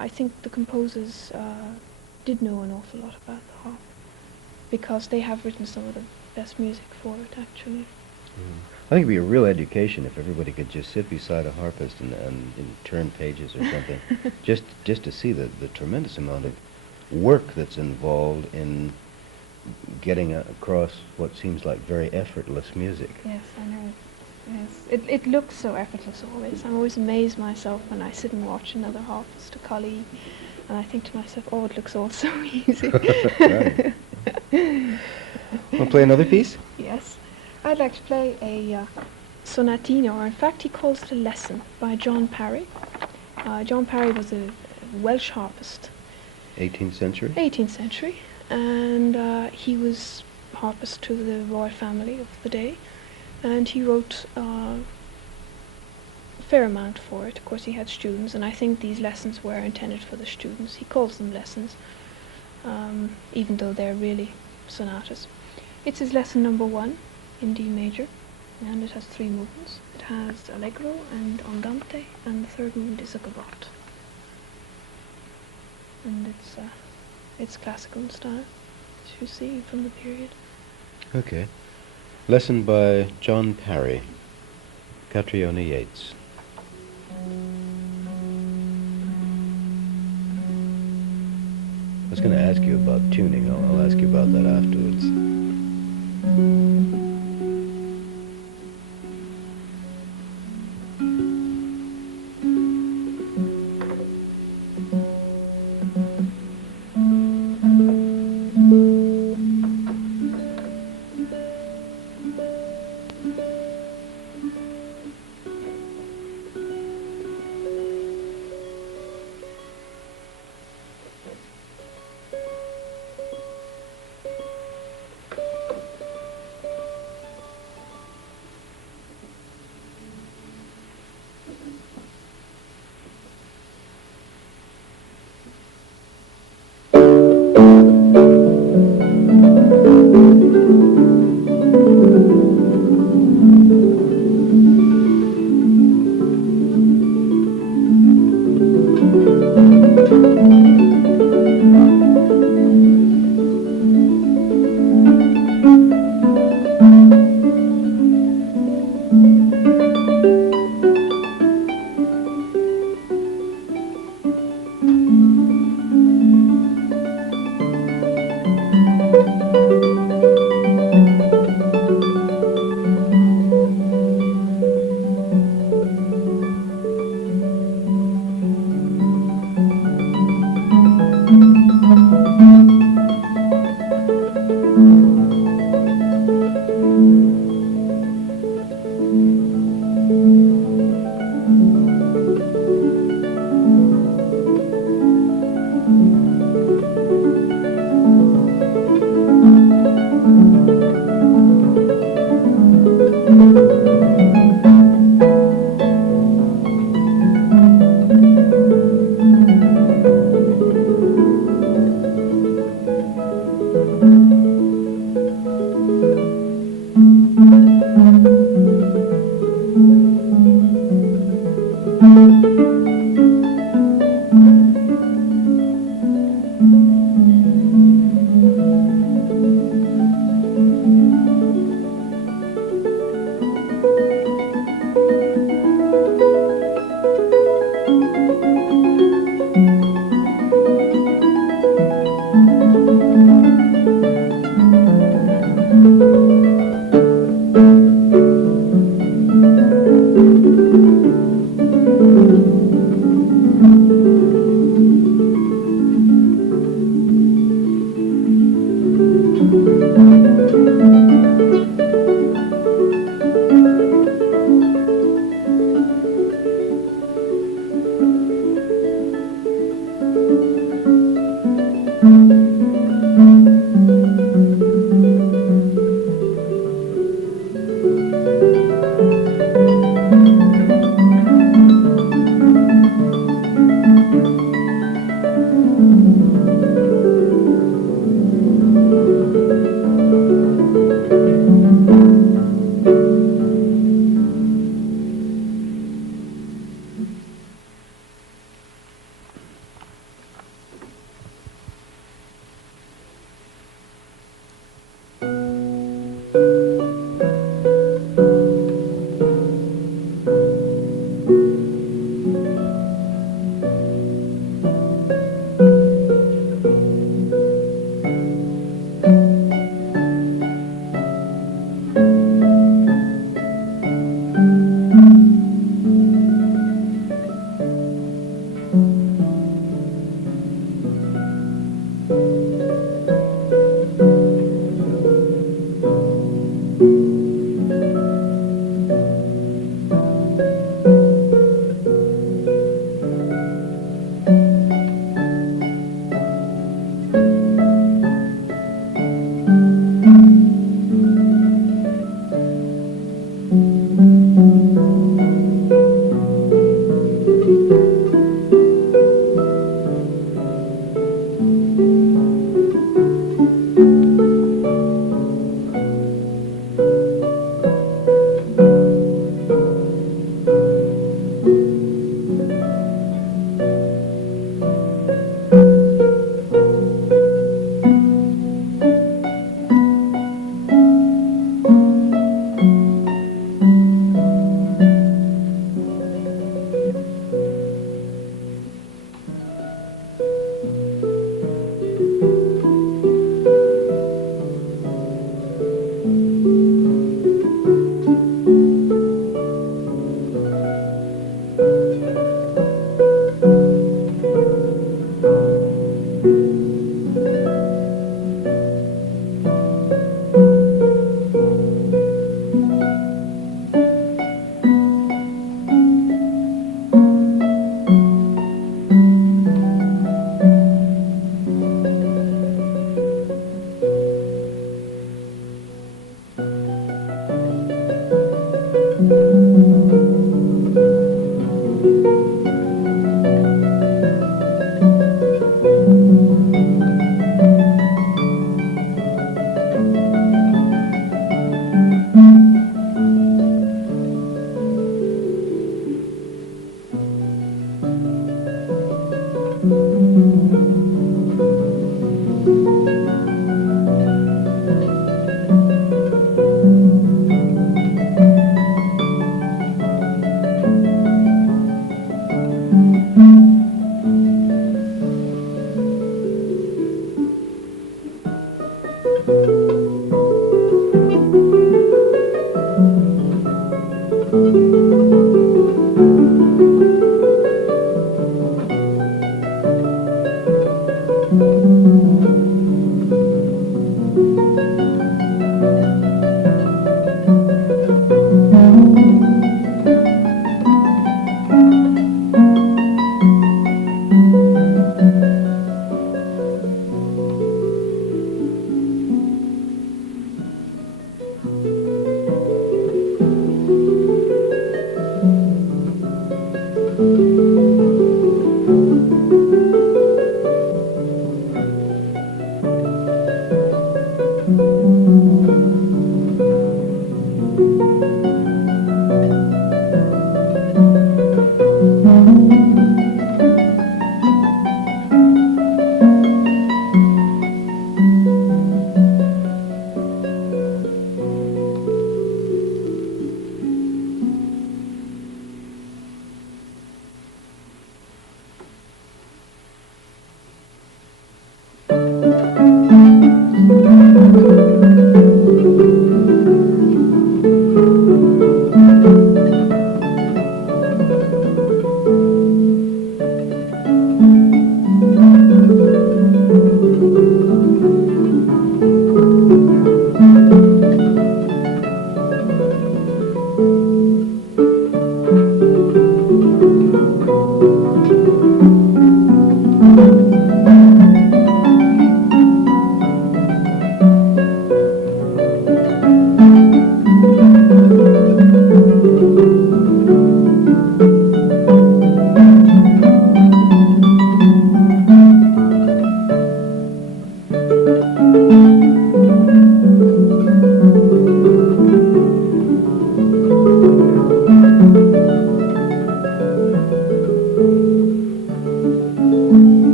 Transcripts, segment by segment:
I think the composers did know an awful lot about the harp, because they have written some of the best music for it, actually. I think it'd be a real education if everybody could just sit beside a harpist and turn pages or something, just to see the tremendous amount of work that's involved in getting across what seems like very effortless music. Yes, I know. Yes, it looks so effortless always. I'm always amazed myself when I sit and watch another harpist, a colleague, and I think to myself, oh, it looks all so easy. Right. Want to play another piece? Yes. I'd like to play a sonatino, or in fact he calls it a lesson, by John Parry. John Parry was a Welsh harpist. 18th century? 18th century. And he was harpist to the royal family of the day. And he wrote a fair amount for it. Of course he had students, and I think these lessons were intended for the students. He calls them lessons, even though they're really sonatas. It's his lesson number 1 in D major, and it has 3 movements. It has allegro and andante, and the third movement is a gavotte. And it's classical in style, as you see from the period. Okay. Lesson by John Parry, Caitriona Yeats. I was going to ask you about tuning. I'll ask you about that afterwards.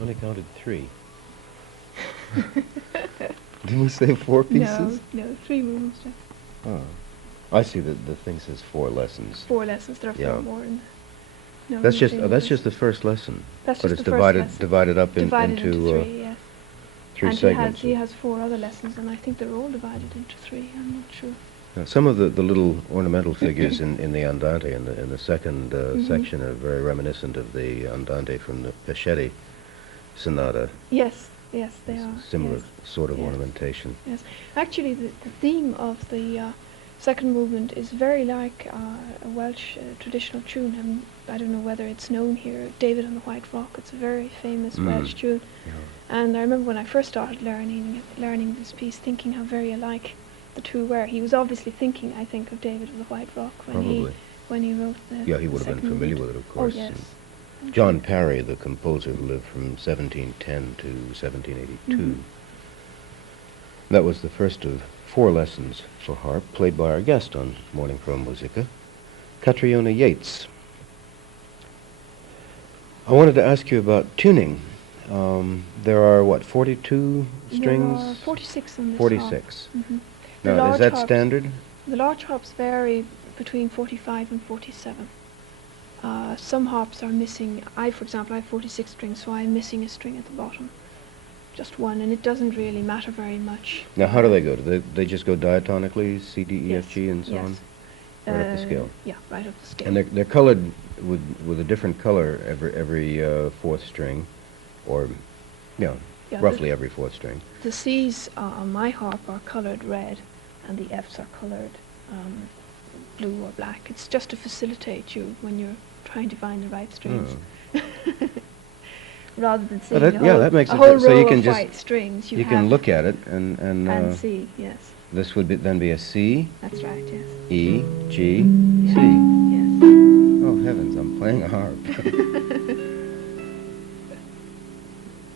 Only counted 3. Didn't we say 4 pieces? No, 3 movements. Just Oh. I see that the thing says 4 lessons. 4 lessons. There are Yeah. 4 more. No, That's just 3 that's movements. just the first lesson. That's But just it's the first divided lesson. divided up Divided into into 3, yes. 3 And segments. he has 4 other lessons, and I think they're all divided into 3. I'm not sure. Now, some of the little ornamental figures in the Andante in the second section are very reminiscent of the Andante from the Peschetti Sonata. Yes, they It's are. a similar yes. sort of Yes. ornamentation. Yes, actually, the theme of the second movement is very like a Welsh traditional tune. I don't know whether it's known here, David on the White Rock. It's a very famous Welsh tune. Yeah. And I remember when I first started learning this piece, thinking how very alike the two were. He was obviously thinking, I think, of David of the White Rock Probably. when he wrote the Yeah, he would have been second familiar movement. with it, of course. Oh, yes. And John Parry, the composer who lived from 1710 to 1782. That was the first of 4 lessons for harp, played by our guest on Morning from Musica, Caitriona Yeats. I wanted to ask you about tuning. There are, 42 strings? There are 46 on this 46. harp. Mhm. The Now, is large that harps- standard? The large harps vary between 45 and 47. Some harps are missing. For example, I have 46 strings, so I'm missing a string at the bottom. Just one, and it doesn't really matter very much. Now, how do they go? Do they just go diatonically, C, D, E, Yes, F, G, and so yes. on? right up the scale. Yeah, right up the scale. And they're colored with a different color every fourth string, or yeah, roughly every fourth string. The C's on my harp are colored red, and the F's are colored blue or black. It's just to facilitate you when you're trying to find the right strings. Oh. Rather than seeing that makes a it whole so row you can of just white strings, you can look at it and see, yes. This would then be a C. That's right, yes. E, G, Yeah. C. Yes. Oh heavens, I'm playing a harp.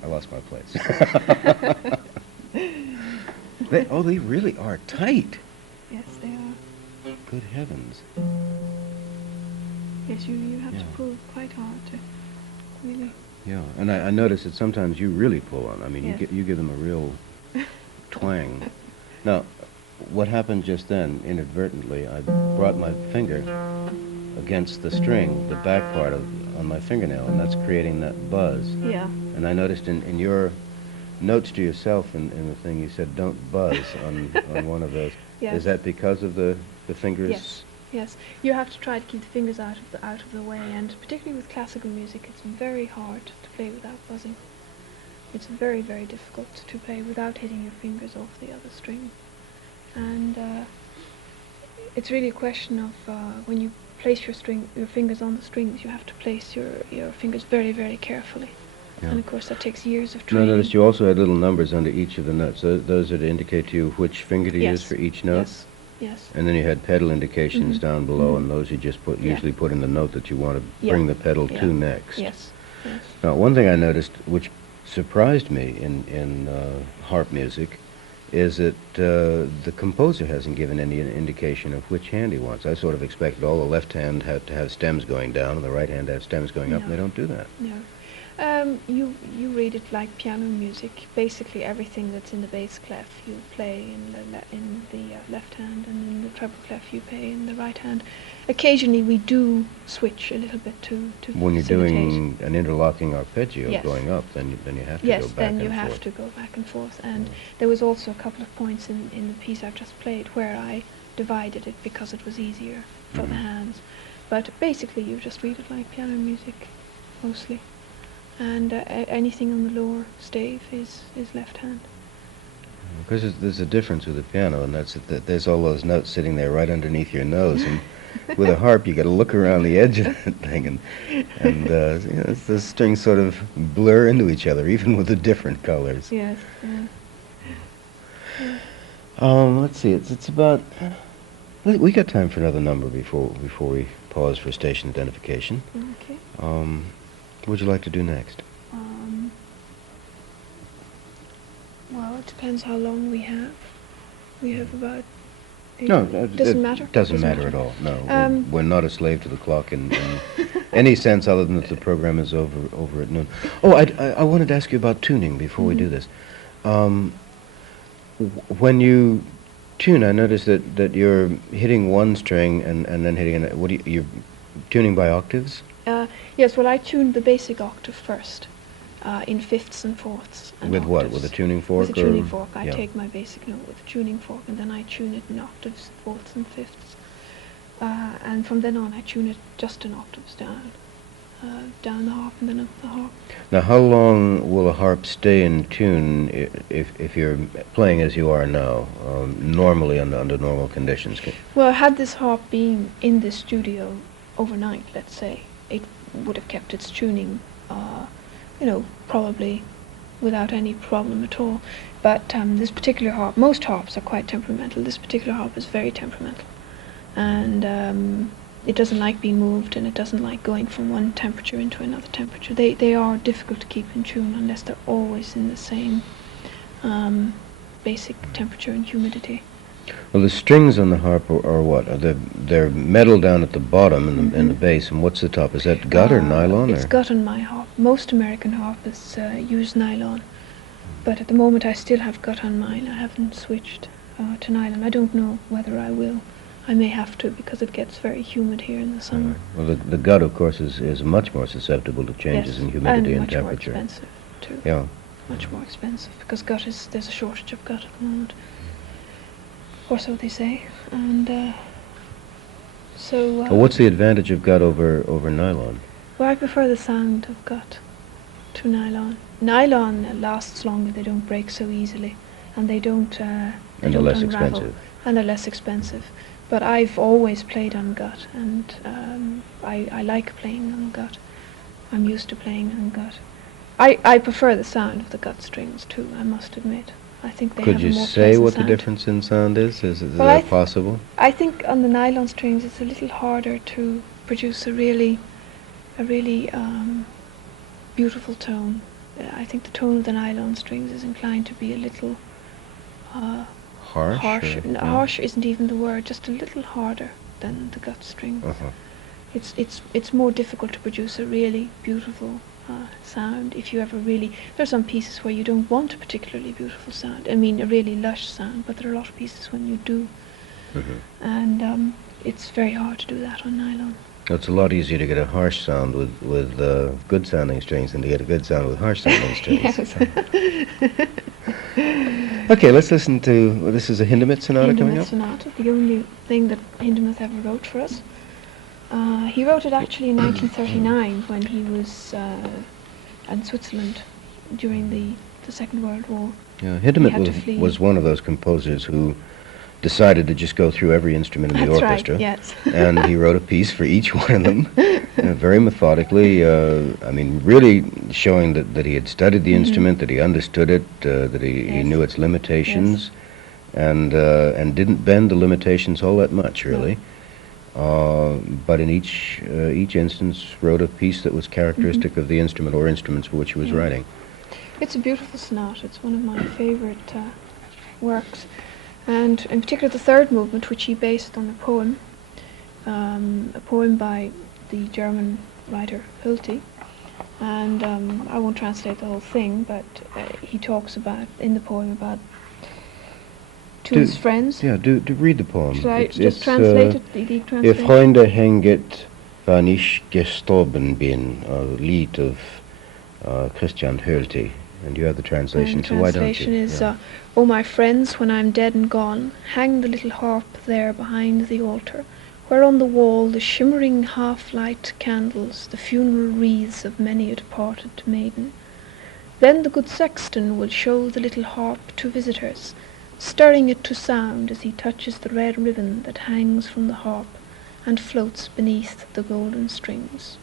I lost my place. They really are tight. Yes, they are. Good heavens. Yes, you have to pull quite hard to really. Yeah, and I notice that sometimes you really pull on. I mean, Yes. you give them a real twang. Now, what happened just then, inadvertently, I brought my finger against the string, the back part on my fingernail, and that's creating that buzz. Yeah. And I noticed in your notes to yourself in the thing, you said, don't buzz on one of those. Yes. Is that because of the fingers? Yes. Yes. You have to try to keep the fingers out of the way, and particularly with classical music, it's very hard to play without buzzing. It's very, very difficult to play without hitting your fingers off the other string. And it's really a question of when you place your fingers on the strings, you have to place your fingers very, very carefully. Yeah. And of course that takes years of I training. noticed you also had little numbers under each of the notes. Those are to indicate to you which finger to use Yes. for each note? Yes, yes. And then you had pedal indications Mhm. down below, Mhm. and those you just Yeah. usually put in the note that you want to Yeah. bring the pedal Yeah. to next. Yes, yes. Now, one thing I noticed, which surprised me in harp music, is that the composer hasn't given any indication of which hand he wants. I sort of expected all the left hand had to have stems going down, and the right hand to have stems going up, and No. they don't do that. No. You read it like piano music. Basically, everything that's in the bass clef you play in the left hand, and in the treble clef you play in the right hand. Occasionally, we do switch a little bit to When you're facilitate. doing an interlocking arpeggio Yes. going up, then you have to Yes, go back then and you forth. have to go back and forth. And there was also a couple of points in the piece I've just played where I divided it because it was easier for the hands. But basically, you just read it like piano music, mostly. And anything on the lower stave is left hand. Because there's a difference with the piano, and that's that there's all those notes sitting there right underneath your nose, and with a harp you got to look around the edge of that thing, and the strings sort of blur into each other, even with the different colors. Yes, yes. Let's see, it's about. We got time for another number before we pause for station identification. Okay. What would you like to do next? Well, it depends how long we have. We have about. No, doesn't matter. Doesn't matter at all. No, Um, we're not a slave to the clock in any sense other than that the program is over at noon. Oh, I wanted to ask you about tuning before we do this. When you tune, I notice that you're hitting one string and then hitting another. You're tuning by octaves? Yes, well, I tuned the basic octave first, in fifths and fourths. And With what? octaves. With a tuning fork? With a tuning fork. I yeah. take my basic note with a tuning fork, and then I tune it in octaves, fourths and fifths. And from then on, I tune it just in octaves down the harp and then up the harp. Now, how long will a harp stay in tune if you're playing as you are now, normally under normal conditions? Well, had this harp been in the studio overnight, let's say, it would have kept its tuning, probably without any problem at all. But this particular harp, most harps are quite temperamental. This particular harp is very temperamental. And it doesn't like being moved, and it doesn't like going from one temperature into another temperature. They are difficult to keep in tune unless they're always in the same basic temperature and humidity. Well, the strings on the harp are what? They're metal down at the bottom in the bass, and what's the top? Is that gut or nylon? It's gut on my harp. Most American harpists use nylon, but at the moment I still have gut on mine. I haven't switched to nylon. I don't know whether I will. I may have to because it gets very humid here in the summer. Well, the gut, of course, is much more susceptible to changes in humidity and much temperature. more expensive too. Yeah. Much more expensive because there's a shortage of gut at the moment. Or so they say. And So, What's the advantage of gut over nylon? well, I prefer the sound of gut to nylon. Nylon lasts longer; they don't break so easily, and they don't And they're don't less unravel, expensive. and they're less expensive. But I've always played on gut, and I like playing on gut. I'm used to playing on gut. I prefer the sound of the gut strings too, I must admit. I think they Could have a you more say pleasant what the sound. difference in sound is? Is Well, that possible? I think on the nylon strings it's a little harder to produce a really beautiful tone. I think the tone of the nylon strings is inclined to be a little Harsh? Or, No, yeah? harsh isn't even the word, just a little harder than the gut strings. Uh-huh. It's more difficult to produce a really beautiful sound if you ever really. There are some pieces where you don't want a particularly beautiful sound. I mean, a really lush sound, but there are a lot of pieces when you do, and it's very hard to do that on nylon. It's a lot easier to get a harsh sound with good sounding strings than to get a good sound with harsh sounding strings. Yes. Okay, let's listen to. Well, this is a Hindemith sonata coming Hindemith up. Sonata, the only thing that Hindemith ever wrote for us. He wrote it actually in 1939 when he was in Switzerland during the Second World War. Yeah, He had to Hindemith flee. was one of those composers who decided to just go through every instrument in the That's orchestra. right, yes. And he wrote a piece for each one of them, very methodically. I mean, really showing that he had studied the instrument, that he understood it, that he Yes. knew its limitations, and didn't bend the limitations all that much, really. But in each instance, wrote a piece that was characteristic of the instrument or instruments for which he was writing. It's a beautiful sonata. It's one of my favourite works. And in particular the third movement, which he based on a poem by the German writer Hölty. And I won't translate the whole thing, but he talks about, in the poem, about his friends. Yeah, do read the poem. Should I just translate it? The Ihr Freunde hänget, wann ich gestorben bin, a lied of Christian Hölty. And you have the translation, so why don't you? The translation is, Yeah. "O my friends, when I'm dead and gone, hang the little harp there behind the altar, where on the wall the shimmering half-light candles, the funeral wreaths of many a departed maiden. Then the good sexton will show the little harp to visitors, stirring it to sound as he touches the red ribbon that hangs from the harp and floats beneath the golden strings.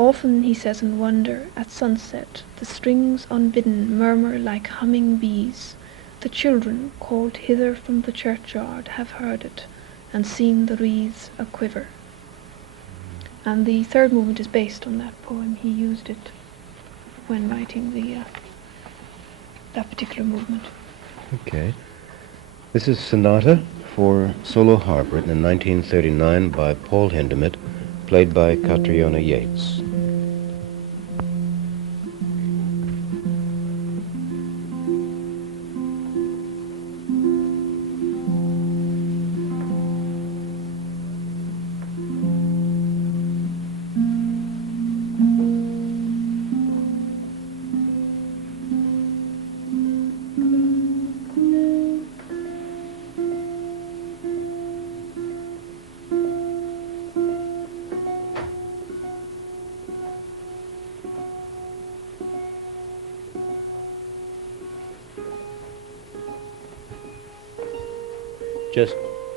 Often, he says in wonder, at sunset, the strings unbidden murmur like humming bees. The children, called hither from the churchyard, have heard it, and seen the wreaths a-quiver." And the third movement is based on that poem. He used it when writing that particular movement. Okay. This is Sonata for solo harp, written in 1939 by Paul Hindemith, played by Caitriona Yeats.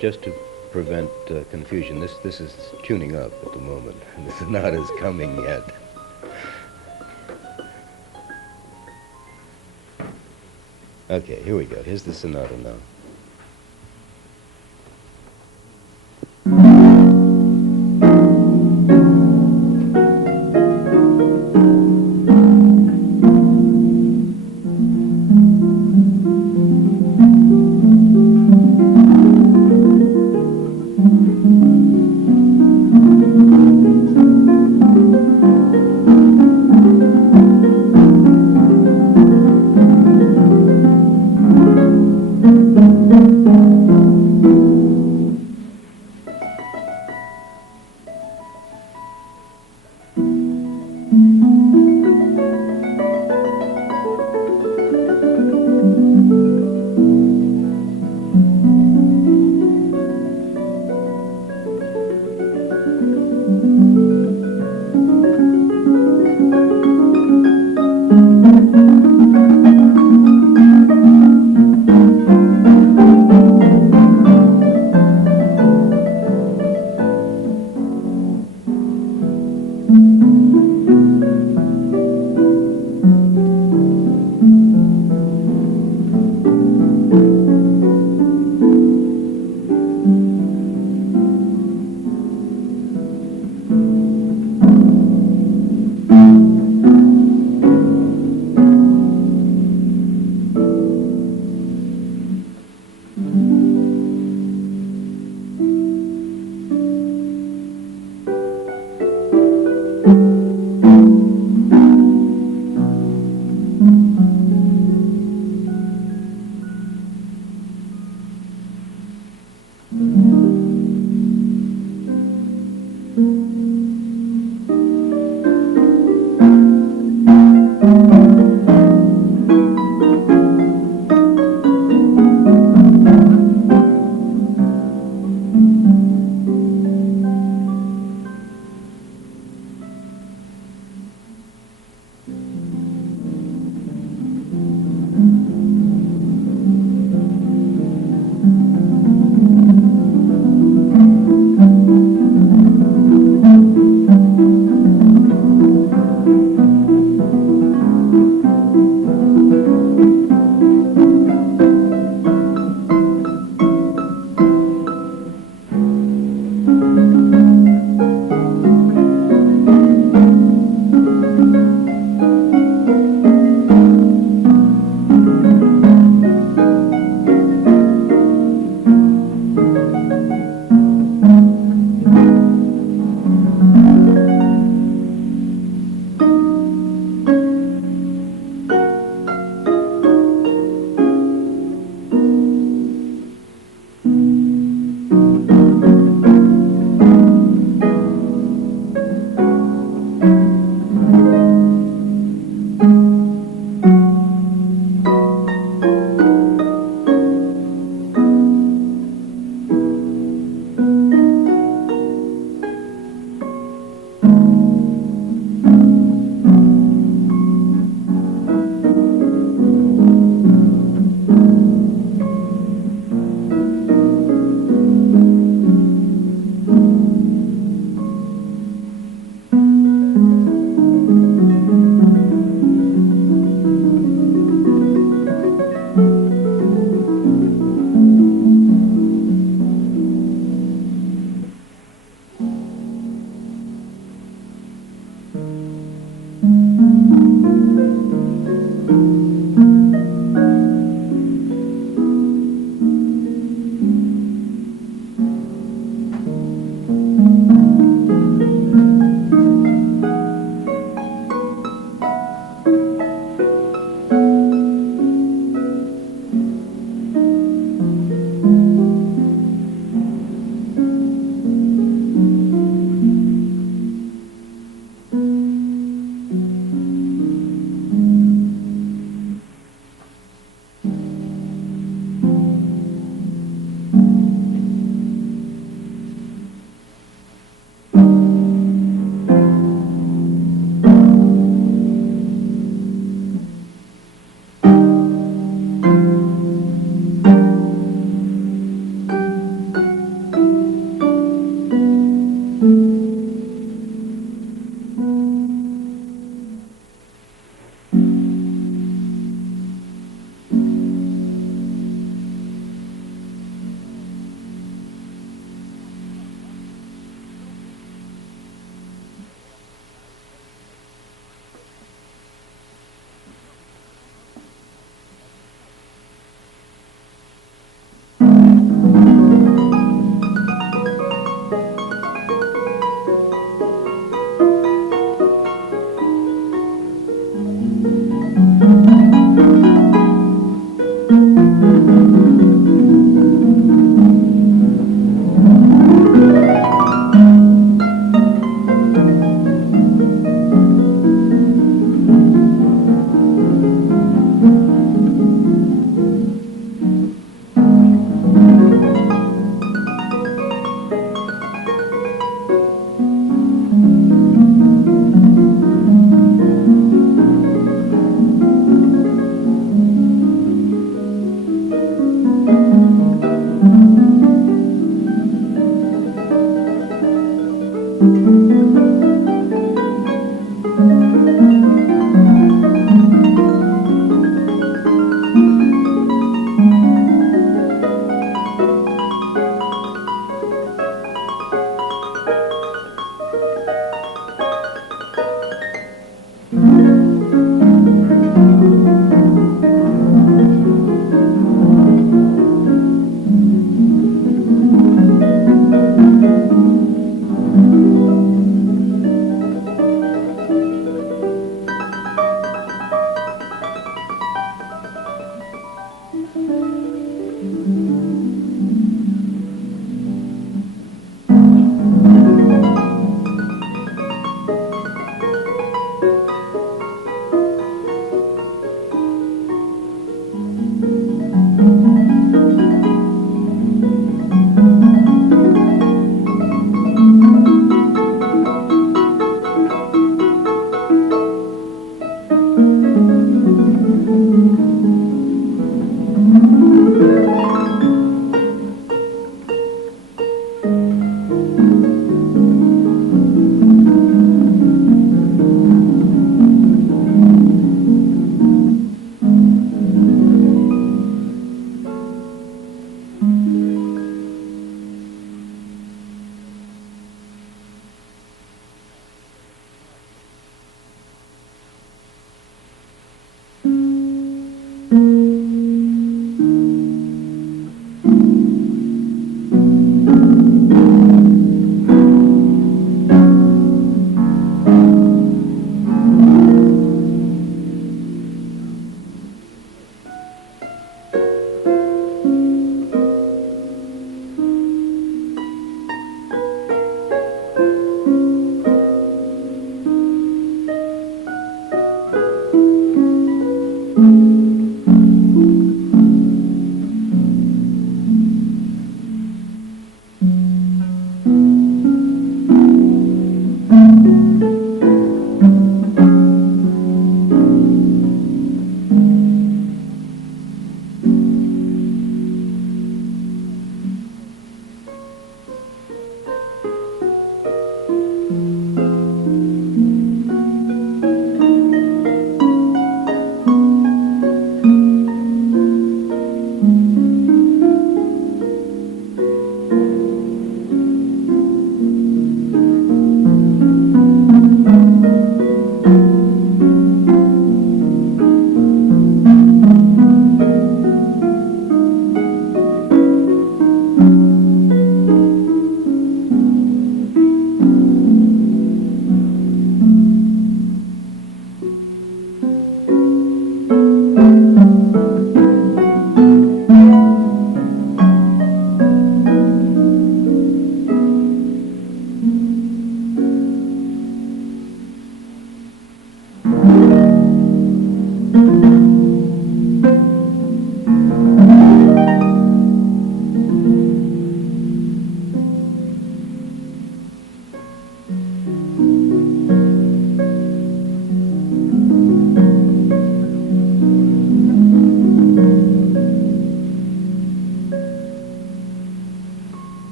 Just to prevent confusion, this is tuning up at the moment. This is not as coming yet. Okay, here we go. Here's the sonata now.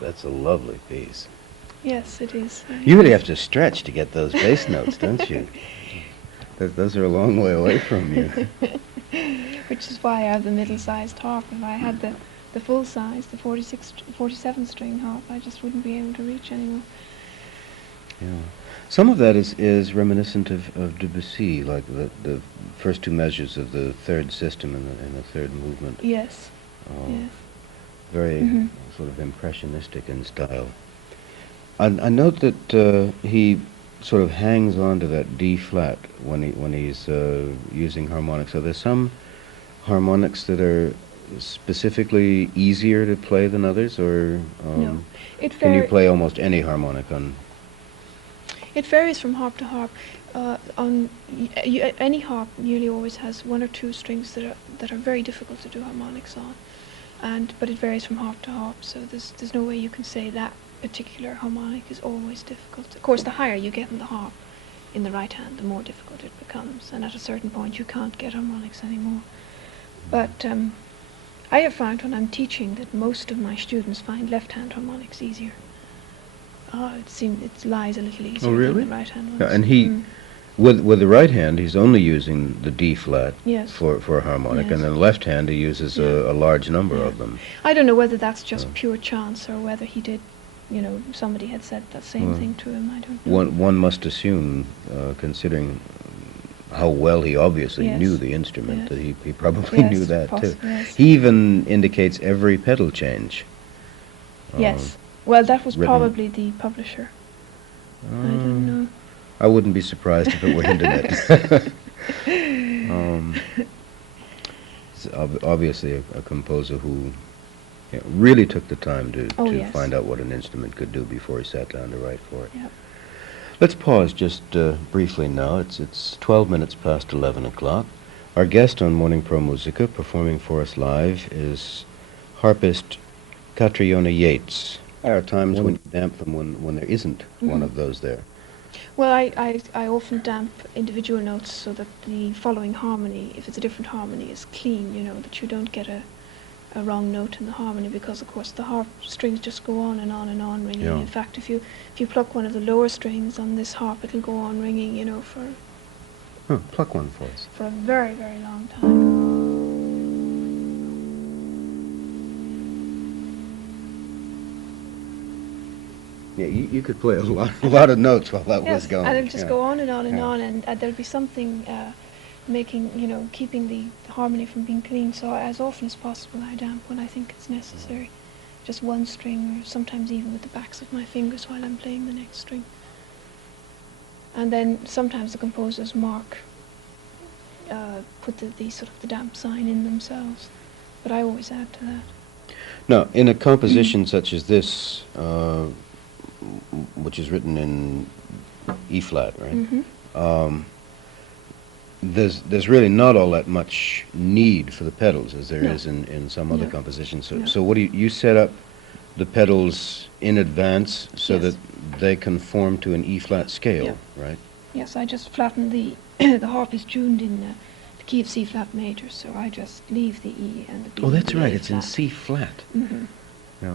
That's a lovely piece. Yes, it is. You really have to stretch to get those bass notes, don't you? Those are a long way away from you. Which is why I have the middle-sized harp. If I had the full size, the 47-string harp, I just wouldn't be able to reach anymore. Yeah. Some of that is reminiscent of Debussy, like the first two measures of the third system in the third movement. Yes. Yes. Very sort of impressionistic in style. I note that he sort of hangs on to that D flat when he's using harmonics. So there's some harmonics that are specifically easier to play than others, or No. can you play almost any harmonic on? It varies from harp to harp. Any harp nearly always has one or two strings that are very difficult to do harmonics on, but it varies from harp to harp. So there's no way you can say that particular harmonic is always difficult. Of course, the higher you get in the harp, in the right hand, the more difficult it becomes, and at a certain point you can't get harmonics anymore. But I have found when I'm teaching that most of my students find left-hand harmonics easier. It lies a little easier really? than the right-hand ones. Yeah, and he, with the right hand, he's only using the D flat Yes. for a harmonic, Yes. and then the left hand he uses a large number of them. I don't know whether that's just pure chance or whether he did, somebody had said that same thing to him. I don't know. One must assume, considering how well he obviously Yes. knew the instrument, Yes. that he probably knew that too. Yes. He even indicates every pedal change. Yes. Well, that was written- probably the publisher. I don't know. I wouldn't be surprised if it were hinted at. Obviously a composer who really took the time to Yes. find out what an instrument could do before he sat down to write for it. Yeah. Let's pause just briefly now. It's 12 minutes past 11 o'clock. Our guest on Morning Pro Musica, performing for us live, is harpist Caitriona Yeats. There are times when you damp them when there isn't one of those there. Well, I often damp individual notes so that the following harmony, if it's a different harmony, is clean, that you don't get a wrong note in the harmony, because of course the harp strings just go on and on and on ringing. Yeah. In fact, if you pluck one of the lower strings on this harp, it'll go on ringing, for Huh, pluck one for us. for a very, very long time. Yeah, you could play a lot of notes while that was Yes, going. and it'll just yeah. go on and on and Yeah. on, and there'll be something making, keeping the harmony from being clean. So as often as possible, I damp when I think it's necessary. Just one string, or sometimes even with the backs of my fingers while I'm playing the next string. And then sometimes the composers put the sort of the damp sign in themselves, but I always add to that. Now, in a composition such as this, which is written in E flat, right? Mm-hmm. There's really not all that much need for the pedals as there No. is in some other No. compositions. So, No. so what do you set up the pedals in advance so Yes. that they conform to an E flat scale, Yeah. right? Yes, I just flatten the the harp is tuned in the key of C flat major, so I just leave the E and the B. Oh, and that's the right. A It's in flat. C flat. Mm-hmm. No,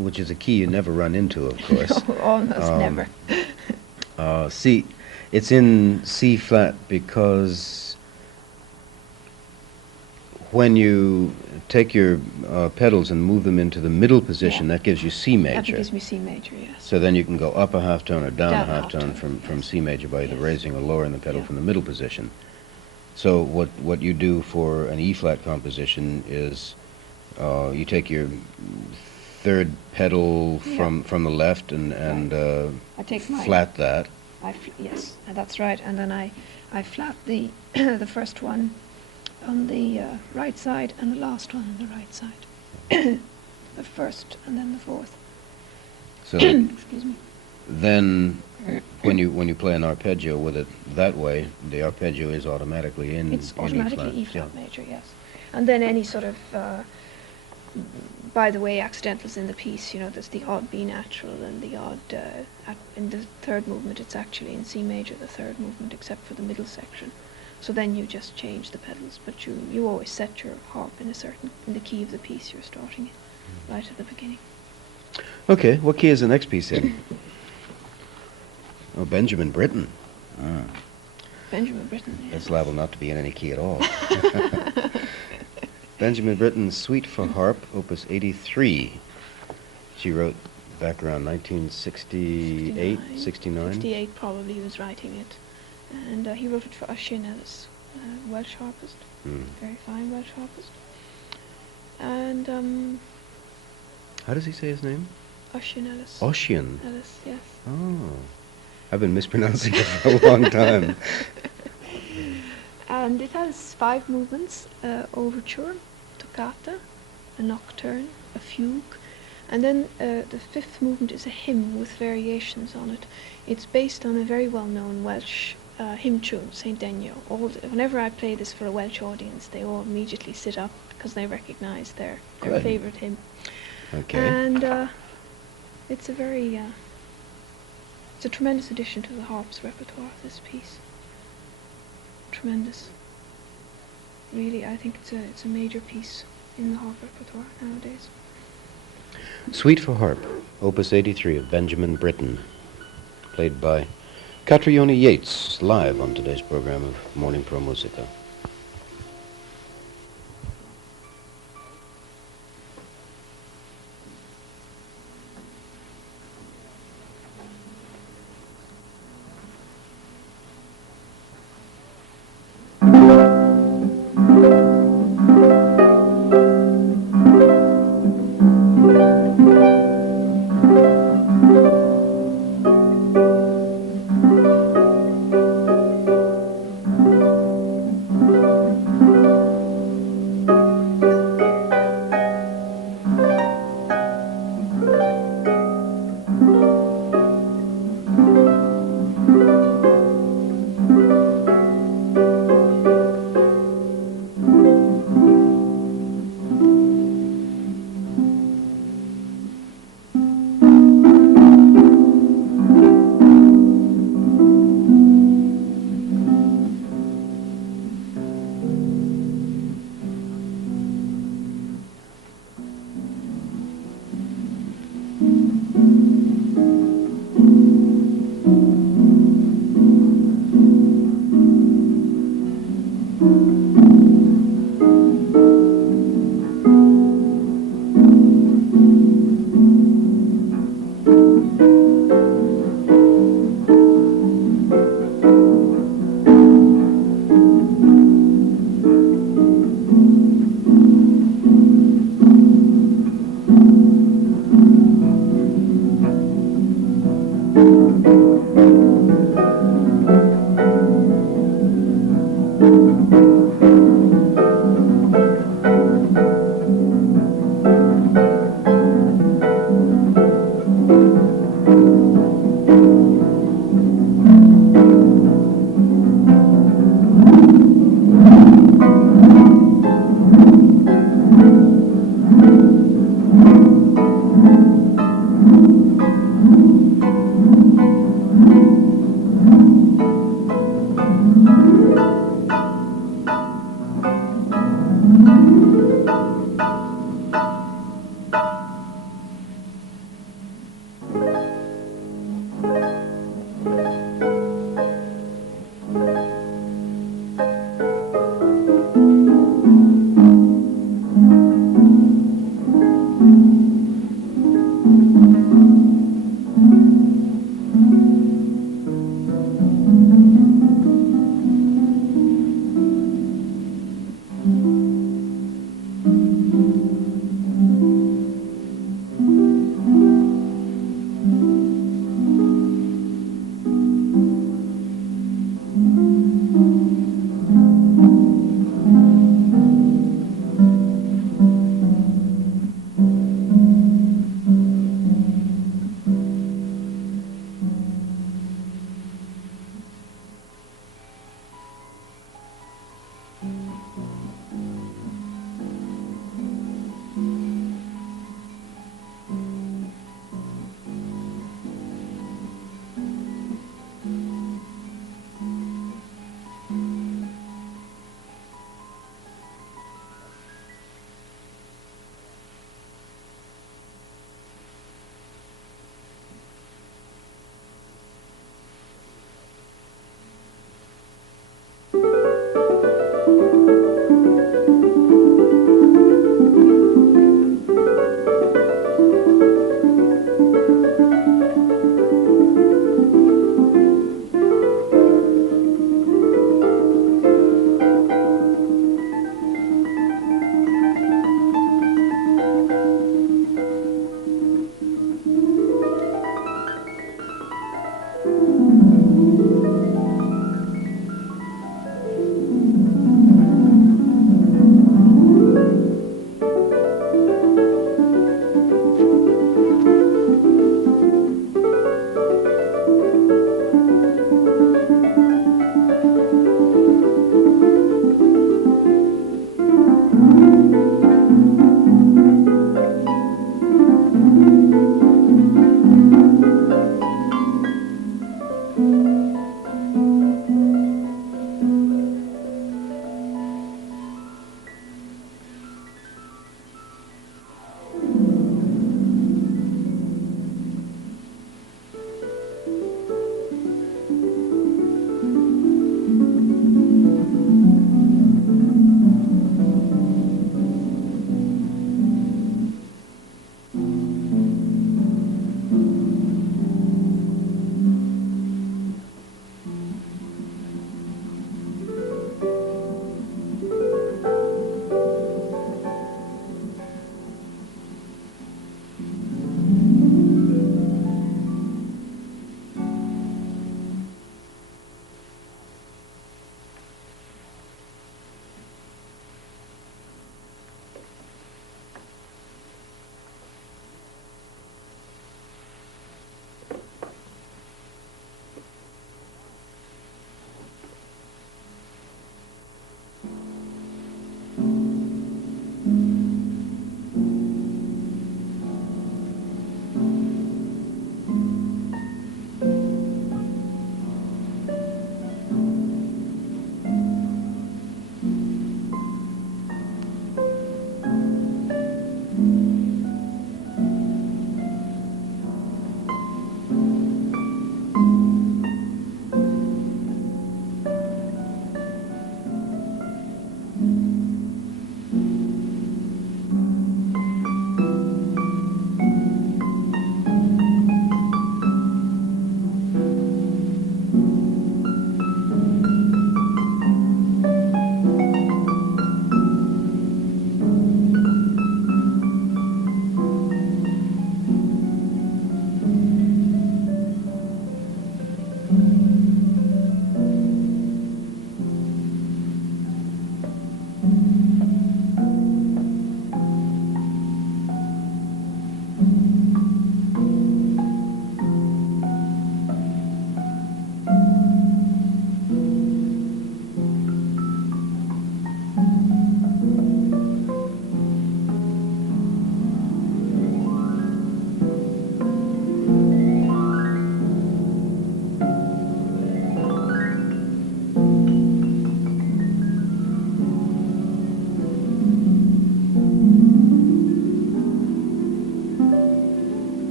which is a key you never run into, of course. No, almost never. See, it's in C flat because when you take your pedals and move them into the middle position, Yeah. that gives you C major. That gives me C major, yes. So then you can go up a half tone or down a Down a half half tone tone, from yes. C major by either Yes. raising or lowering the pedal Yeah. from the middle position. So what you do for an E flat composition is you take your third pedal Yeah. from the left and I take my flat that. yes, that's right, and then I flat the the first one on the right side and the last one on the right side. The first and then the fourth. So that Excuse me. then when you play an arpeggio with it that way, the arpeggio is automatically in It's in automatically E E flat flat. major, yes. And then any sort of, by the way, accidentals in the piece, there's the odd B natural and the odd, in the third movement it's actually in C major, the third movement, except for the middle section. So then you just change the pedals, but you always set your harp in the key of the piece you're starting it, right at the beginning. Okay, what key is the next piece in? Oh, Benjamin Britten. Ah, Benjamin Britten, yes. that's liable not to be in any key at all. Benjamin Britten's Suite for Harp, Opus 83. She wrote back around 1968, 69. 68 probably he was writing it. And he wrote it for Oisin Ellis, Welsh harpist, very fine Welsh harpist. And How does he say his name? Oisin Ellis. Oisin. Ellis, yes. Oh, I've been mispronouncing it for a long time. And it has 5 movements: overture, toccata, a nocturne, a fugue, and then the 5th movement is a hymn with variations on it. It's based on a very well-known Welsh hymn tune, St. Denio. Whenever I play this for a Welsh audience, they all immediately sit up because they recognise their Good. favourite hymn. Okay. And it's it's a tremendous addition to the harp's repertoire, this piece. Tremendous. Really, I think it's a major piece in the harp repertoire nowadays. Suite for Harp, Opus 83 of Benjamin Britten, played by Caitriona Yeats, live on today's program of Morning Pro Musica.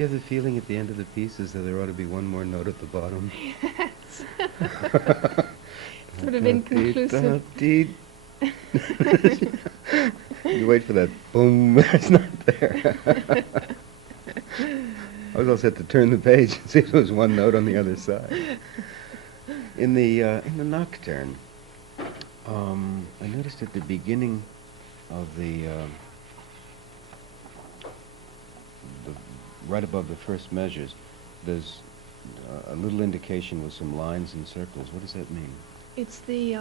you have the feeling at the end of the piece as though there ought to be one more note at the bottom? Yes. Sort of inconclusive. You wait for that boom. It's not there. I was all set to turn the page and see if there was one note on the other side. In the nocturne, I noticed at the beginning of the right above the first measures, there's a little indication with some lines and circles. What does that mean? It's the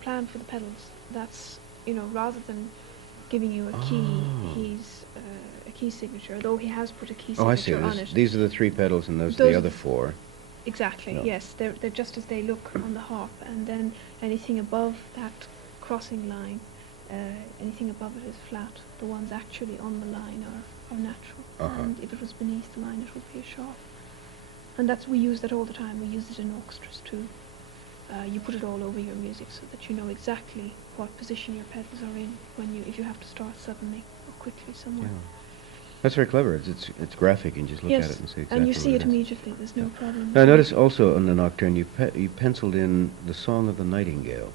plan for the pedals. That's, rather than giving you a key, he's a key signature, though he has put a key signature on it. These are the 3 pedals and those are the other 4. Exactly, No. yes. They're just as they look on the harp, and then anything above that crossing line, anything above it is flat. The ones actually on the line are natural, and if it was beneath the line, it would be a sharp. And we use that all the time. We use it in orchestras too. You put it all over your music so that you know exactly what position your pedals are in if you have to start suddenly or quickly somewhere. Yeah. That's very clever. It's graphic. You can just look at it and see exactly and you see what it is. immediately. There's no problem. Now, I notice also on the nocturne you penciled in the Song of the Nightingale.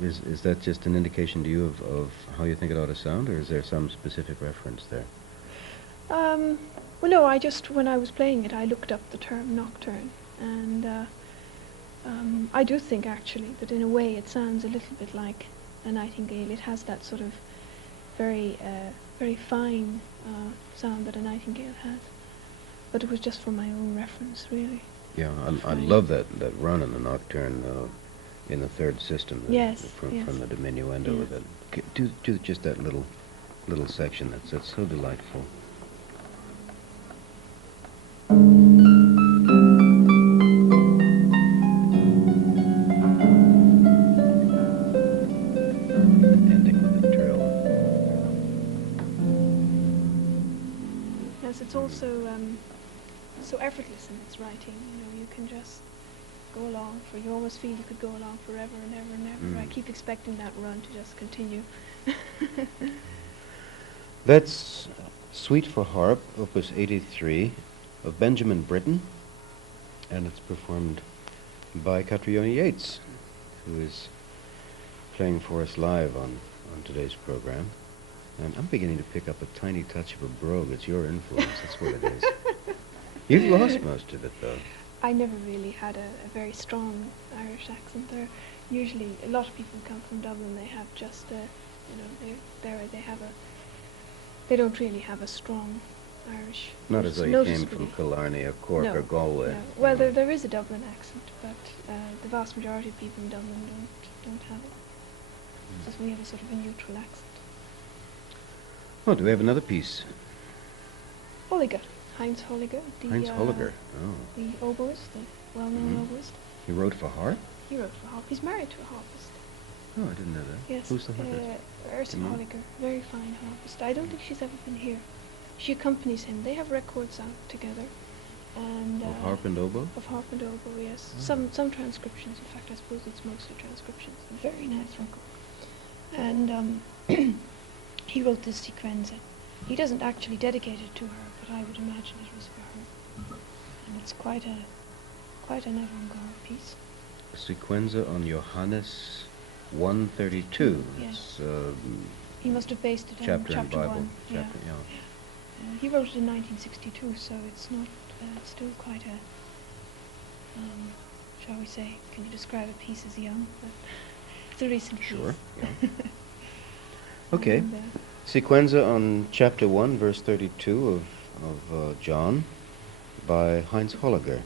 Is that just an indication to you of how you think it ought to sound, or is there some specific reference there? Well, no, when I was playing it, I looked up the term nocturne, and I do think, actually, that in a way it sounds a little bit like a nightingale. It has that sort of very, very fine sound that a nightingale has. But it was just for my own reference, really. Yeah, I love that run in the nocturne in the third system. From the diminuendo. Yeah. With that. Do just that little section. That's so delightful. Ending with the trill. Yes, it's also so effortless in its writing. You can just go along you almost feel you could go along forever and ever and ever. I keep expecting that run to just continue. That's Suite for Harp, Opus 83, of Benjamin Britten, and it's performed by Caitriona Yeats, who is playing for us live on today's program. And I'm beginning to pick up a tiny touch of a brogue. It's your influence, that's what it is. You've lost most of it, though. I never really had a very strong Irish accent. Usually, a lot of people who come from Dublin, they have just they don't really have a strong Irish. Not as though you came from Killarney or Cork or Galway. No. Well, there is a Dublin accent, but the vast majority of people in Dublin don't have it. Because we have a sort of a neutral accent. Oh, do we have another piece? Holliger, Heinz Holliger. Heinz Holliger, the oboist, the well-known oboist. He wrote for harp? He wrote for harp. He's married to a harpist. Oh, I didn't know that. Yes. Who's the harpist? Ursula Holliger, very fine harpist. I don't think she's ever been here. She accompanies him. They have records out together. And of harp and oboe? Of harp and oboe, yes. Oh. Some transcriptions. In fact, I suppose it's mostly transcriptions. A very nice record. And he wrote this sequenza. He doesn't actually dedicate it to her, but I would imagine it was for her. And it's quite an avant-garde piece. A sequenza on Johannes 132. Yes. He must have based it on chapter in Bible. 1. Chapter, yeah. He wrote it in 1962, so it's not still quite a, shall we say, can you describe a piece as young? But it's a recent piece. Sure, yeah. Okay. And, sequenza on chapter 1, verse 32 of John by Heinz Holliger.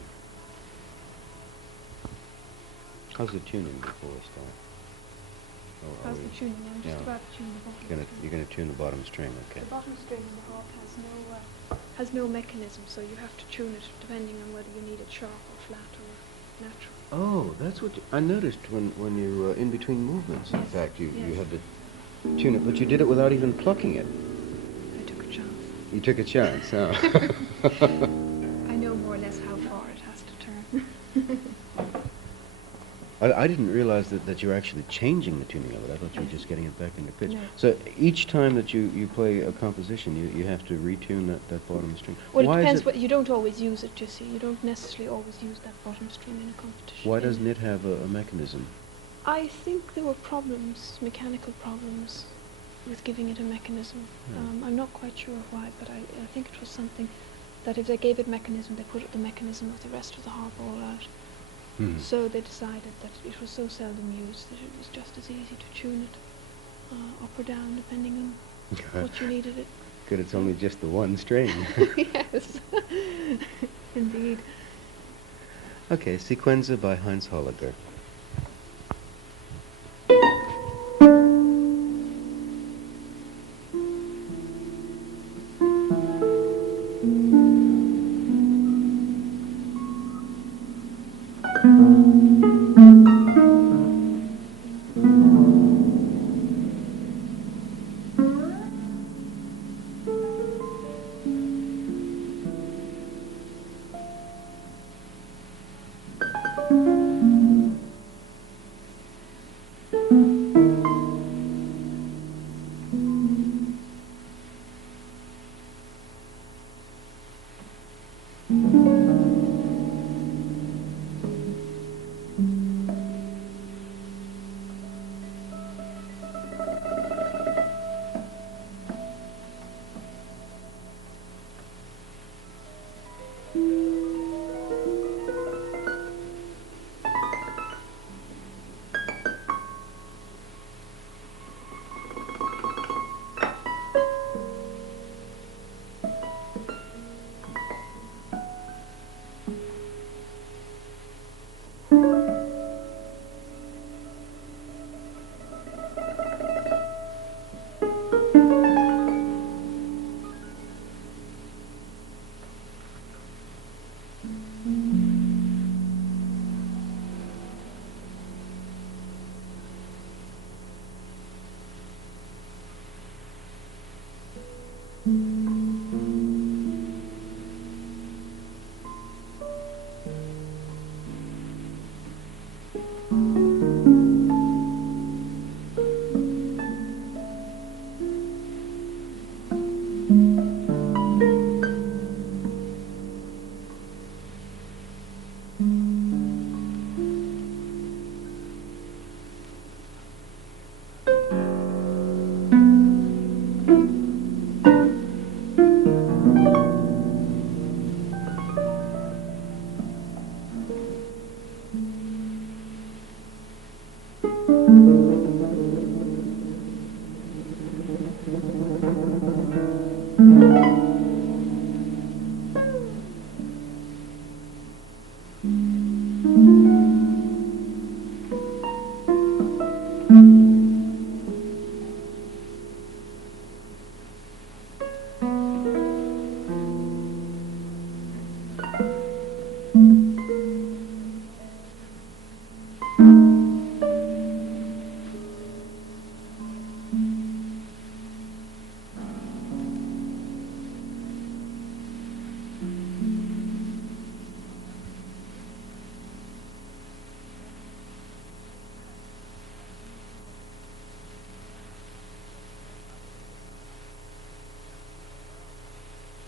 How's the tuning before we start? How's the tuning? I'm just about to tune the bottom string. You're going to tune the bottom string, okay. The bottom string in the harp has no mechanism, so you have to tune it depending on whether you need it sharp or flat or natural. Oh, that's what I noticed when you were in between movements. In fact, you had to tune it, but you did it without even plucking it. I took a chance. You took a chance, huh? I know more or less how far it has to turn. I didn't realize that you're actually changing the tuning of it. I thought you were just getting it back into pitch. No. So each time that you play a composition, you have to retune that bottom string. Well, Why it is depends. it? What you don't always use it. You see, you don't necessarily always use that bottom string in a competition. Why doesn't it have a mechanism? I think there were problems, mechanical problems, with giving it a mechanism. I'm not quite sure why, but I think it was something that if they gave it mechanism, they put the mechanism of the rest of the harp all out. So they decided that it was so seldom used that it was just as easy to tune it up or down depending on what you needed it. Good, it's only just the one string. Yes, indeed. Okay, Sequenza by Heinz Holliger.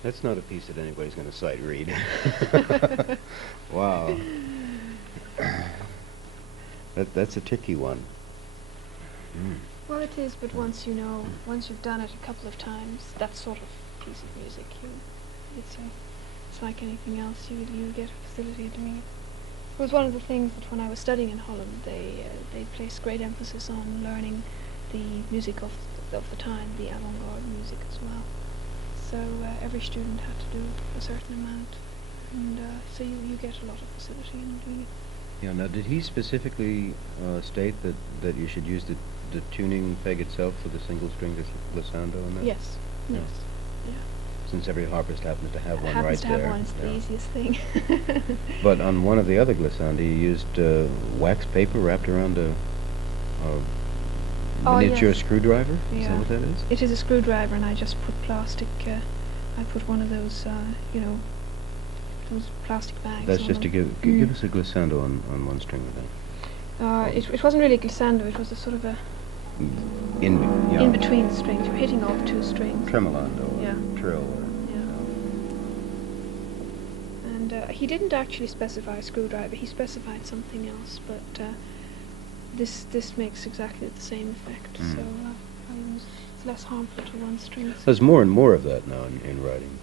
That's not a piece that anybody's going to sight read. Wow. That's a tricky one. Well, it is, but once you know, once you've done it a couple of times, that sort of piece of music, it's like anything else. You get a facility at doing it. It was one of the things that when I was studying in Holland, they placed great emphasis on learning the music of the time, the avant-garde music as well. So every student had to do a certain amount, and so you get a lot of facility in doing it. Yeah. Now, did he specifically state that you should use the tuning peg itself for the single string glissando in that? Yes. Yeah. Yes. Yeah. Since every harpist happens to have one Happens right to there. have one. It's the Yeah. easiest thing. But on one of the other glissandi, you used wax paper wrapped around a miniature yes. screwdriver? Is Yeah. that what that is? It is a screwdriver, and I just put plastic. I put one of those, those plastic bags. That's on just to them. give us a glissando on one string with that. It wasn't really glissando. It was a sort of a in between the strings. You're hitting off two strings. Tremolando. Yeah. Trill. Or, Yeah. And he didn't actually specify a screwdriver. He specified something else, but this makes exactly the same effect. So it's less harmful to one string. There's more and more of that now in writing.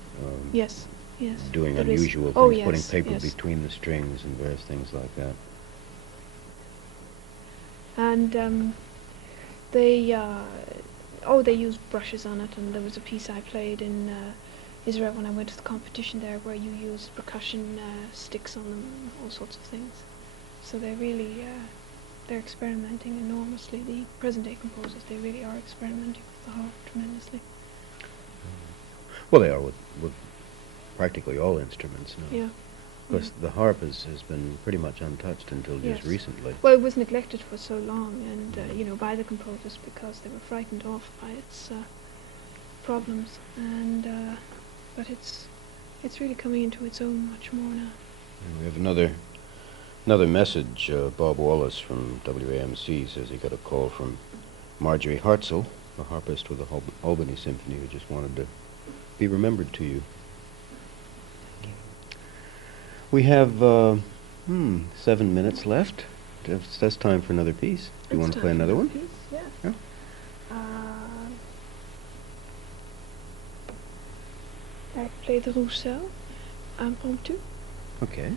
Yes. Yes. Doing there unusual is. things, Oh, yes, putting paper yes. between the strings and various things like that. And they used brushes on it, and there was a piece I played in Israel when I went to the competition there where you use percussion sticks on them, all sorts of things. So they're experimenting enormously. The present day composers, they really are experimenting with the harp tremendously. Well, they are with practically all instruments now. Yeah. Because the harp has been pretty much untouched until just Yes. recently. Well, it was neglected for so long, and by the composers because they were frightened off by its problems. And but it's really coming into its own much more now. And we have another message. Bob Wallace from WAMC says he got a call from Marjorie Hartzell, a harpist with the Albany Symphony, who just wanted to be remembered to you. We have 7 minutes left. That's time for another piece. Do you want to play another one? Piece? Yeah. Yeah. I play the Roussel, impromptu. Okay.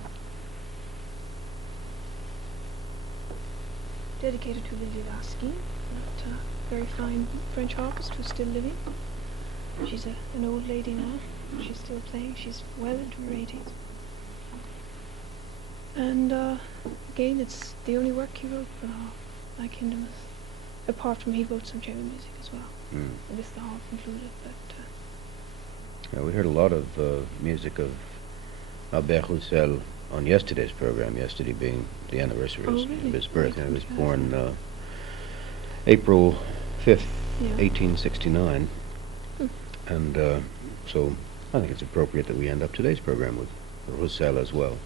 Dedicated to Lily Lasky, that very fine French harpist who's still living. She's an old lady now. She's still playing. She's well into her 80s. And again, it's the only work he wrote for the harp, like Hindemith. Apart from he wrote some chamber music as well. And this the harp included, but... Yeah, we heard a lot of music of Albert Roussel on yesterday's program, yesterday being the anniversary of his birth. He was born April 5th, 1869. And so I think it's appropriate that we end up today's program with Roussel as well.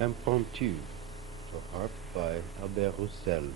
Impromptu for harp by Albert Roussel.